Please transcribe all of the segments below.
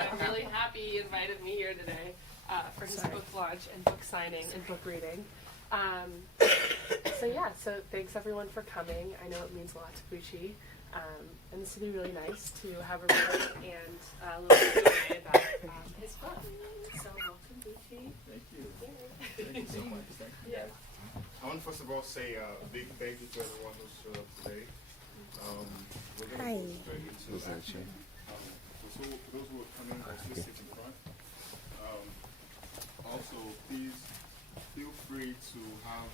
I'm really happy he invited me here today for his book launch and book signing and book reading. So thanks everyone for coming. I know it means a lot to Buchi. And this will be really nice to have a read and a little Q&A about his book. So welcome, Buchi. Thank you. Thank you so much. Thank you. Yeah. I want to first of all say a big thank you to everyone who showed up today. We're going to go straight into action. For those who are coming, please sit in front. Also, please feel free to have,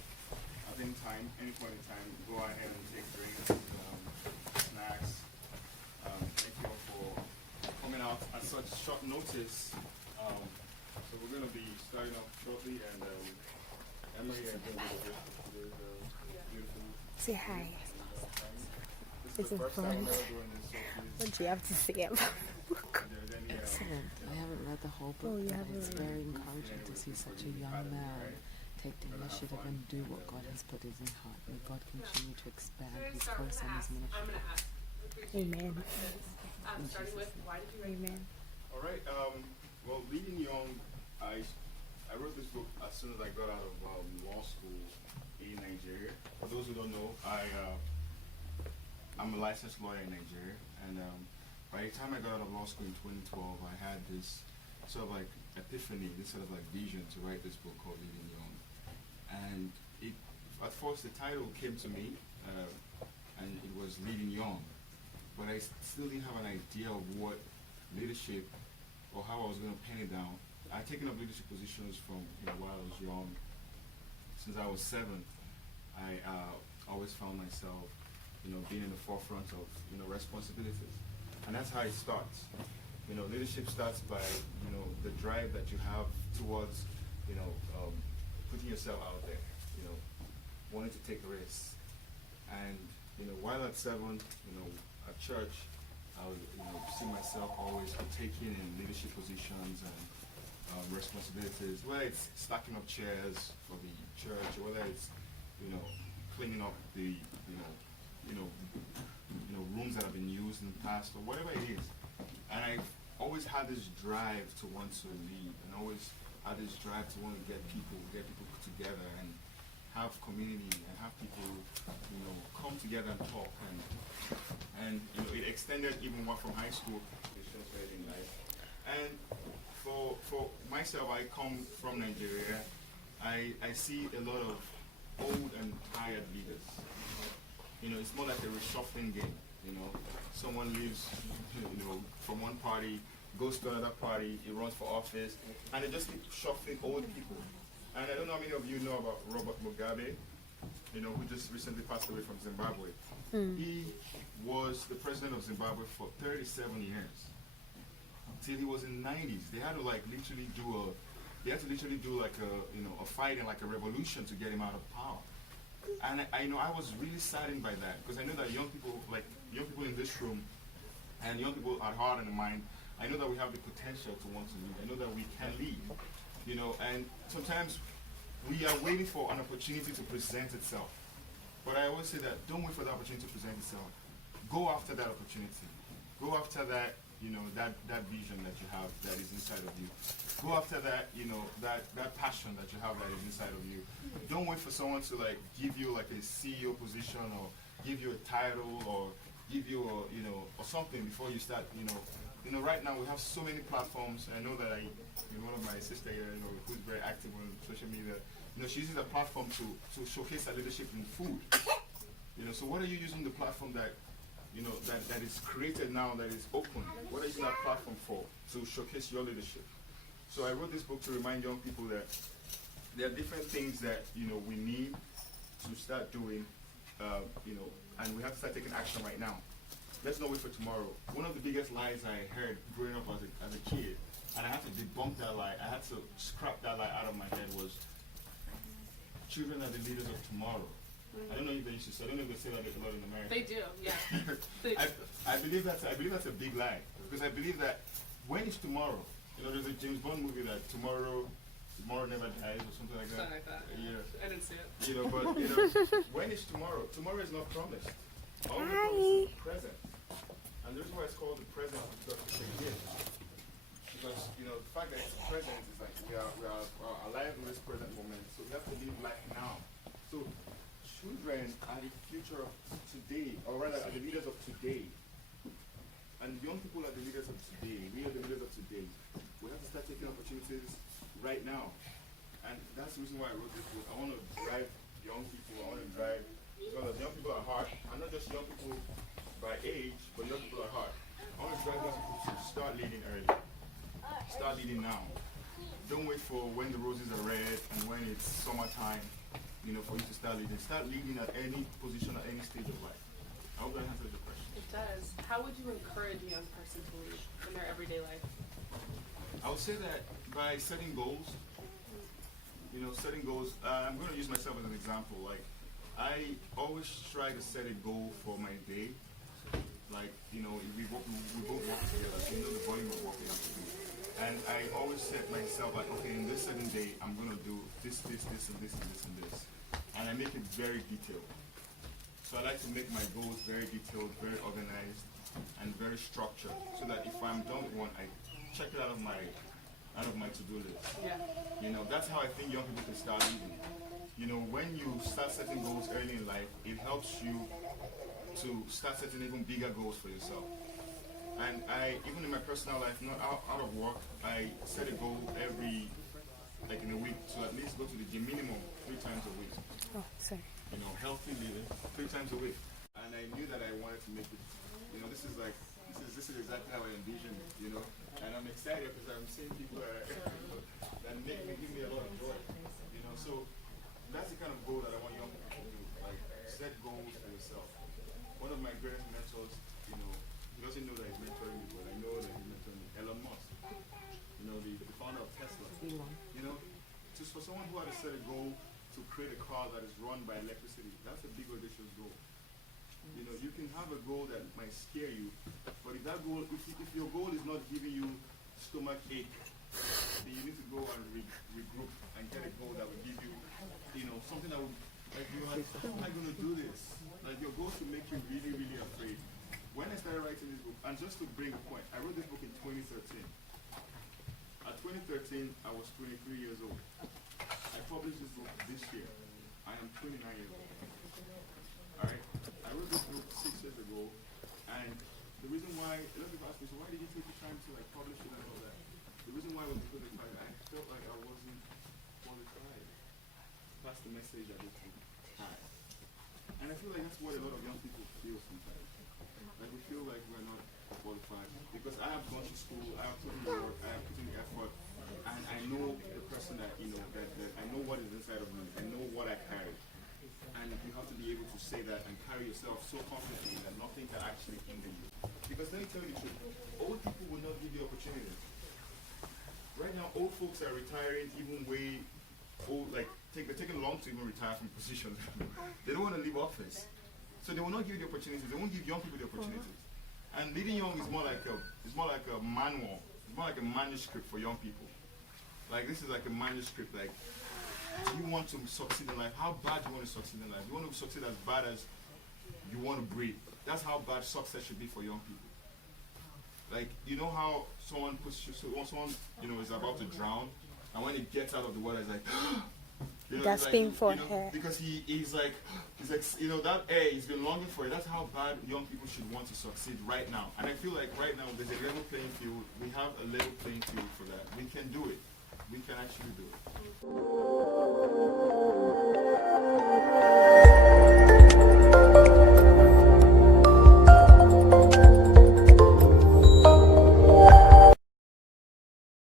at any point in time, go ahead and take drinks, snacks. Thank you all for coming out at such short notice. So we're going to be starting off shortly, and Emily and beautiful. Say hi. This is the first time we're doing this, so What do you have to say about the book? Excellent. I haven't read the whole book, but it's very encouraging to see such a young man take the initiative and do what God has put in his heart. May God continue to expand his grace and his ministry. Amen. Starting with, why did you write Amen. All right. Well, Leading Young, I wrote this book as soon as I got out of law school in Nigeria. For those who don't know, I'm a licensed lawyer in Nigeria, and by the time I got out of law school in 2012, I had this sort of like epiphany, this sort of like vision to write this book called Leading Young. And at first the title came to me, and it was Leading Young, but I still didn't have an idea of what leadership or how I was going to pen it down. I'd taken up leadership positions from while I was young. Since I was 7, I always found myself being in the forefront of responsibilities, and that's how it starts. Leadership starts by the drive that you have towards putting yourself out there, wanting to take risks. And while at 7, at church, I would see myself always taking in leadership positions and responsibilities, whether it's stacking up chairs for the church, or whether it's cleaning up the rooms that have been used in the past, or whatever it is. And I always had this drive to want to lead, and always had this drive to want to get people put together and have community and have people come together and talk, and it extended even more from high school. And for myself, I come from Nigeria. I see a lot of old and tired leaders. It's more like a reshuffling game. Someone leaves, from one party, goes to another party, he runs for office, and they just keep shuffling old people. And I don't know how many of you know about Robert Mugabe, who just recently passed away from Zimbabwe. He was the president of Zimbabwe for 37 years. Till he was in the 90s. They had to literally do a fight and like a revolution to get him out of power. And I was really saddened by that, because I know that young people in this room and young people at heart and mind, I know that we have the potential to want to lead. I know that we can lead, and sometimes we are waiting for an opportunity to present itself. But I always say that don't wait for the opportunity to present itself. Go after that opportunity. Go after that, that vision that you have that is inside of you. Go after that, that passion that you have that is inside of you. Don't wait for someone to give you a CEO position, or give you a title, or give you or something before you start, right now we have so many platforms. And I know that one of my sister here, who's very active on social media, she uses a platform to showcase her leadership in food. So what are you using the platform that that is created now, that is open? What are you using that platform for, to showcase your leadership? So I wrote this book to remind young people that there are different things that we need to start doing, and we have to start taking action right now. Let's not wait for tomorrow. One of the biggest lies I heard growing up as a kid, and I had to debunk that lie, I had to scrap that lie out of my head, was children are the leaders of tomorrow. I don't know if they used to say, I don't know if they say that a lot in America. They do, yeah. I believe that's a big lie, because I believe that when is tomorrow? There's a James Bond movie that tomorrow never dies, or something like that. Something like that. Yeah. I didn't see it. But when is tomorrow? Tomorrow is not promised. All we promise is the present. And the reason why it's called the present, because it's a gift. Because, you know, the fact that it's present is like we are alive in this present moment, so we have to live life now. So children are the future of today, or rather are the leaders of today. And young people are the leaders of today. We are the leaders of today. We have to start taking opportunities right now. And that's the reason why I wrote this book. I want to drive young people. I want to drive, because young people are hard, and not just young people by age, but young people are hard. I want to drive young people to start leading early. Start leading now. Don't wait for when the roses are red and when it's summertime, you know, for you to start leading. Start leading at any position, at any stage of life. I hope that answers your question. It does. How would you encourage a young person to lead in their everyday life? I would say that by setting goals, you know, setting goals. I'm going to use myself as an example. Like, I always try to set a goal for my day. Like, you know, we both work together, so you know the volume of work we have to do. And I always set myself like, okay, in this certain day, I'm going to do this, and this, and this, and this. And I make it very detailed. So I like to make my goals very detailed, very organized, and very structured, so that if I'm done with one, I check it out of my to-do list. Yeah. You know, that's how I think young people can start leading. You know, when you start setting goals early in life, it helps you to start setting even bigger goals for yourself. And I, even in my personal life, not out of work, I set a goal every, like in a week, to at least go to the gym minimum 3 times a week. Oh, sorry. You know, healthy living, 3 times a week. And I knew that I wanted to make it, you know, this is exactly how I envisioned it, you know. And I'm excited because I'm seeing people that give me a lot of joy, you know. So that's the kind of goal that I want young people to do, like set goals for yourself. One of my greatest mentors, you know, he doesn't know that he's mentoring me, but I know that he's mentoring me. Elon Musk, you know, the founder of Tesla. You know, just for someone who had to set a goal to create a car that is run by electricity, that's a big audacious goal. You know, you can have a goal that might scare you, but if that goal, if your goal is not giving you stomach ache, then you need to go and regroup and get a goal that will give you, you know, something that will, like, you're like, how am I going to do this? Like, your goal should make you really, really afraid. When I started writing this book, and just to bring a point, I wrote this book in 2013. At 2013, I was 23 years old. I published this book this year. I am 29 years old. Alright? I wrote this book 6 years ago, and the reason why, a lot of people ask me, so why did you take the time to like publish it and all that? The reason why was because I felt like I wasn't qualified. That's the message that this book had. And I feel like that's what a lot of young people feel sometimes. Like we feel like we're not qualified. Because I have gone to school, I have put in the work, I have put in the effort, and I know the person that, you know, that I know what is inside of me, I know what I carry. And you have to be able to say that and carry yourself so confidently that nothing can actually hinder you. Because let me tell you the truth, old people will not give you opportunities. Right now, old folks are retiring even way old, like they're taking long to even retire from positions. They don't want to leave office. So they will not give you the opportunities. They won't give young people the opportunities. And leading young is more like a manual. It's more like a manuscript for young people. Like this is like a manuscript. Like, do you want to succeed in life? How bad do you want to succeed in life? You want to succeed as bad as you want to breathe. That's how bad success should be for young people. Like, you know how someone you know, is about to drown, and when he gets out of the water, it's like, you know, gasping for you know, air. because he's like, you know, that air, he's been longing for it. That's how bad young people should want to succeed right now. And I feel like right now there's a level playing field. We have a level playing field for that. We can do it. We can actually do it.